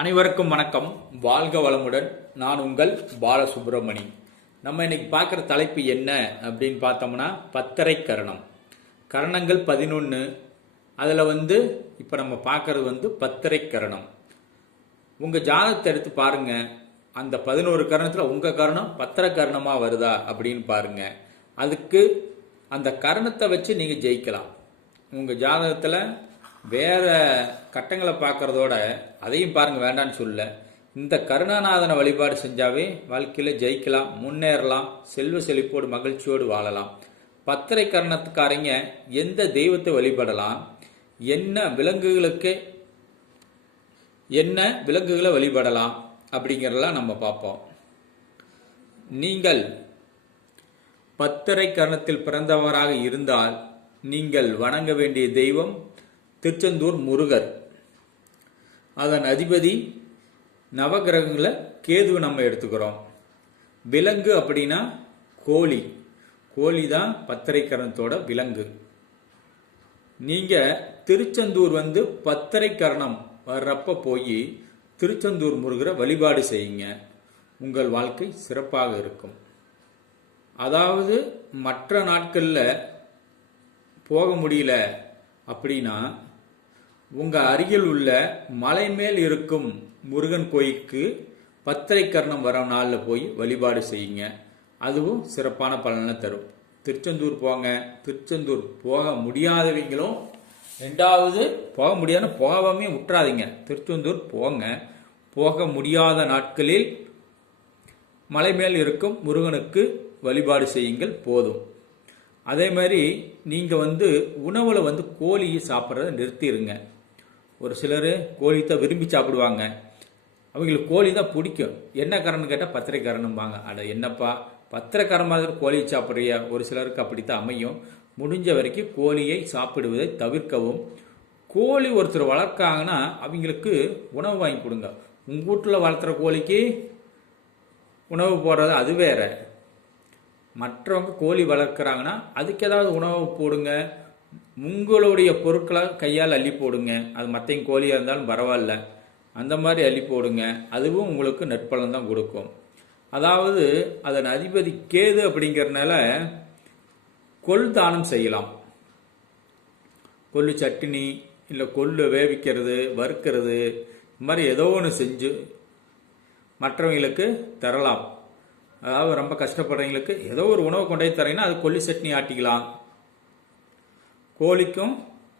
அனைவருக்கும் வணக்கம். வாழ்க வளமுடன். நான் உங்கள் பாலசுப்ரமணி. நம்ம இன்னைக்கு பார்க்குற தலைப்பு என்ன அப்படின்னு பார்த்தோம்னா, பத்தரை கரணம். கரணங்கள் 11. அதில் இப்போ நம்ம பார்க்கறது பத்தரை கரணம். உங்கள் ஜாதகத்தை எடுத்து பாருங்க. அந்த 11 கரணத்தில் உங்கள் கரணம் பத்தரை கரணமாக வருதா அப்படின்னு பாருங்க. அதுக்கு அந்த கரணத்தை வச்சு நீங்கள் ஜெயிக்கலாம். உங்கள் ஜாதகத்தில் வேற கட்டங்களை பார்க்கறதோட அதையும் பாருங்க, வேண்டான்னு சொல்ல. இந்த கருணாநாதனை வழிபாடு செஞ்சாவே வாழ்க்கையில் ஜெயிக்கலாம், முன்னேறலாம், செல்வ செழிப்போடு மகிழ்ச்சியோடு வாழலாம். பத்தரை கரணத்துக்காரங்க எந்த தெய்வத்தை வழிபடலாம், என்ன விலங்குகளை வழிபடலாம் அப்படிங்கிறதெல்லாம் நம்ம பார்ப்போம். நீங்கள் பத்தரை கரணத்தில் பிறந்தவராக இருந்தால் நீங்கள் வணங்க வேண்டிய தெய்வம் திருச்செந்தூர் முருகர். அதன் அதிபதி நவகிரகங்களை கேதுவை நம்ம எடுத்துக்கிறோம். விலங்கு அப்படின்னா கோழி. கோழி தான் பத்தரை கரணத்தோட விலங்கு. நீங்க திருச்செந்தூர் பத்தரை கரணம் வர்றப்ப போய் திருச்செந்தூர் முருகரை வழிபாடு செய்யுங்க. உங்கள் வாழ்க்கை சிறப்பாக இருக்கும். அதாவது மற்ற நாட்களில் போக முடியல அப்படின்னா உங்கள் அருகில் உள்ள மலை மேல் இருக்கும் முருகன் கோயிலுக்கு பத்தரை கரணம் வர நாளில் போய் வழிபாடு செய்யுங்க. அதுவும் சிறப்பான பலனை தரும். திருச்செந்தூர் போங்க. திருச்செந்தூர் போக முடியாதவங்களும், ரெண்டாவது போக முடியாத போகாமே விட்டுறாதீங்க. திருச்செந்தூர் போங்க. போக முடியாத நாட்களில் மலை மேல் இருக்கும் முருகனுக்கு வழிபாடு செய்யுங்கள், போதும். அதே மாதிரி நீங்கள் உணவில் கோழியை சாப்பிட்றத நிறுத்திடுங்க. ஒரு சிலர் கோழி தான் விரும்பி சாப்பிடுவாங்க. அவங்களுக்கு கோழி தான் பிடிக்கும். என்ன காரணம் கேட்டால் பத்திரை காரணம்பாங்க. அட என்னப்பா பத்திரை காரணமாக கோழியை சாப்பிட்றியா? ஒரு சிலருக்கு அப்படித்தான் அமையும். முடிஞ்ச வரைக்கும் கோழியை சாப்பிடுவதை தவிர்க்கவும். கோழி ஒருத்தர் வளர்க்காங்கன்னா அவங்களுக்கு உணவு வாங்கி கொடுங்க. உங்கள் வீட்டில் வளர்த்துற கோழிக்கு உணவு போடுறது அது வேற. மற்றவங்க கோழி வளர்க்குறாங்கன்னா அதுக்கு ஏதாவது உணவு போடுங்க. உங்களுடைய பொருட்களை கையால் அள்ளி போடுங்க. அது மற்றவங்க கோழியாக இருந்தாலும் பரவாயில்ல, அந்த மாதிரி அள்ளி போடுங்க. அதுவும் உங்களுக்கு நற்பலன் தான் கொடுக்கும். அதாவது அதன் அதிபதி கேது அப்படிங்கிறதுனால கொள் தானம் செய்யலாம். கொள்ளு சட்னி, இல்லை கொள்ளு வேவிக்கிறது, வறுக்கிறது, இந்த மாதிரி ஏதோ ஒன்று செஞ்சு மற்றவங்களுக்கு தரலாம். அதாவது ரொம்ப கஷ்டப்படுறவங்களுக்கு ஏதோ ஒரு உணவு கொண்டு போய் தரீங்கன்னா அது கொள்ளு சட்னி ஆட்டிக்கலாம். கோழிக்கும்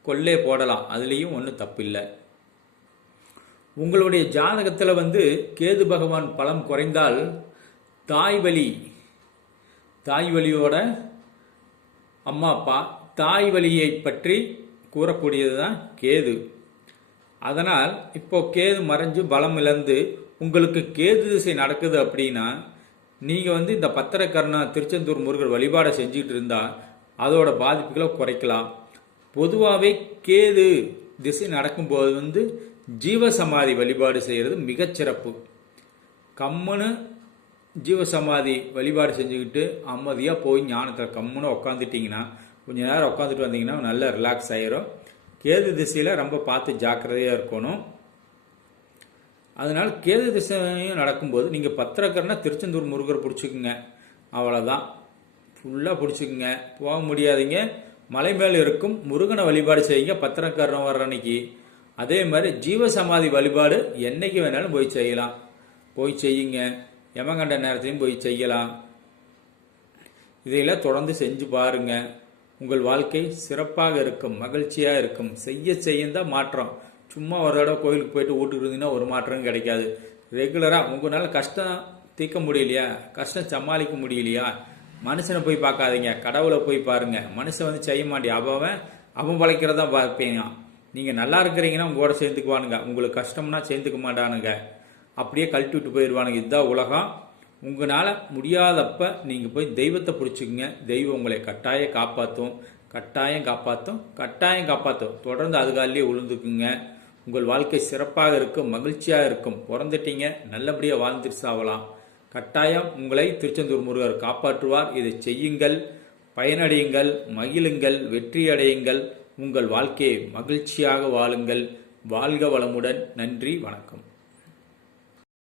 கொல்லே போடலாம், அதுலேயும் ஒன்றும் தப்பில்லை. உங்களுடைய ஜாதகத்தில் கேது பகவான் பலம் குறைந்தால் தாய் வழியோட அம்மா அப்பா, தாய் வழியை பற்றி கூறக்கூடியது தான் கேது. அதனால் இப்போ கேது மறைஞ்சு பலம் இழந்து உங்களுக்கு கேது திசை நடக்குது அப்படின்னா நீங்கள் இந்த பத்தரை கரணம் திருச்செந்தூர் முருகர் வழிபாடை செஞ்சுட்டு இருந்தால் அதோட பாதிப்புகளை குறைக்கலாம். பொதுவாகவே கேது திசை நடக்கும்போது ஜீவசமாதி வழிபாடு செய்கிறது மிகச்சிறப்பு. கம்முன்னு ஜீவசமாதி வழிபாடு செஞ்சுக்கிட்டு அமைதியாக போய் ஞானத்தில் கம்முன்னு உட்காந்துட்டிங்கன்னா, கொஞ்சம் நேரம் உட்காந்துட்டு வந்தீங்கன்னா நல்லா ரிலாக்ஸ் ஆகிரும். கேது திசையில் ரொம்ப பார்த்து ஜாக்கிரதையாக இருக்கணும். அதனால் கேது திசையும் நடக்கும்போது நீங்கள் பத்திரக்கரணை திருச்செந்தூர் முருகர் பிடிச்சிக்குங்க. அவ்வளோதான், ஃபுல்லாக பிடிச்சிக்குங்க. போக முடியாதீங்க, மலை மேல் இருக்கும் முருகனை வழிபாடு செய்யுங்க பத்திரக்கரணம் வர்ற அன்னைக்கு. அதே மாதிரி ஜீவசமாதி வழிபாடு என்னைக்கு வேணாலும் போய் செய்யலாம். போய் செய்யுங்க. யமகண்ட நேரத்தையும் போய் செய்யலாம். இதையெல்லாம் தொடர்ந்து செஞ்சு பாருங்க. உங்கள் வாழ்க்கை சிறப்பாக இருக்கும், மகிழ்ச்சியாக இருக்கும். செய்யந்தான் மாற்றம். சும்மா ஒரு தடவை கோயிலுக்கு போயிட்டு வீட்டுக்கு இருந்தீங்கன்னா ஒரு மாற்றமும் கிடைக்காது. ரெகுலராக உங்களால் கஷ்டம் தீர்க்க முடியலையா, கஷ்டம் சமாளிக்க முடியலையா, மனுஷனை போய் பார்க்காதீங்க, கடவுளை போய் பாருங்க. மனுஷன் செய்ய மாட்டேன், அவன் பழைக்கிறதா பார்ப்பீங்க. நீங்கள் நல்லா இருக்கிறீங்கன்னா உங்களோட சேர்ந்துக்குவானுங்க. உங்களுக்கு கஷ்டம்னா சேர்ந்துக்க மாட்டானுங்க, அப்படியே கழட்டி விட்டு போயிடுவானுங்க. இதுதான் உலகம். உங்களால் முடியாதப்ப நீங்கள் போய் தெய்வத்தை பிடிச்சிக்குங்க. தெய்வம் உங்களை கட்டாயம் காப்பாற்றும். தொடர்ந்து அதுகாலிலே உளுந்துக்குங்க. உங்கள் வாழ்க்கை சிறப்பாக இருக்கும், மகிழ்ச்சியாக இருக்கும். பிறந்துட்டீங்க, நல்லபடியாக வாழ்ந்துட்டு சாவலாம். கட்டாயம் உங்களை திருச்செந்தூர் முருகர் காப்பாற்றுவார். இதை செய்யுங்கள், பயனடையுங்கள், மகிழுங்கள், வெற்றியடையுங்கள். உங்கள் வாழ்க்கையை மகிழ்ச்சியாக வாழுங்கள். வாழ்க வளமுடன். நன்றி, வணக்கம்.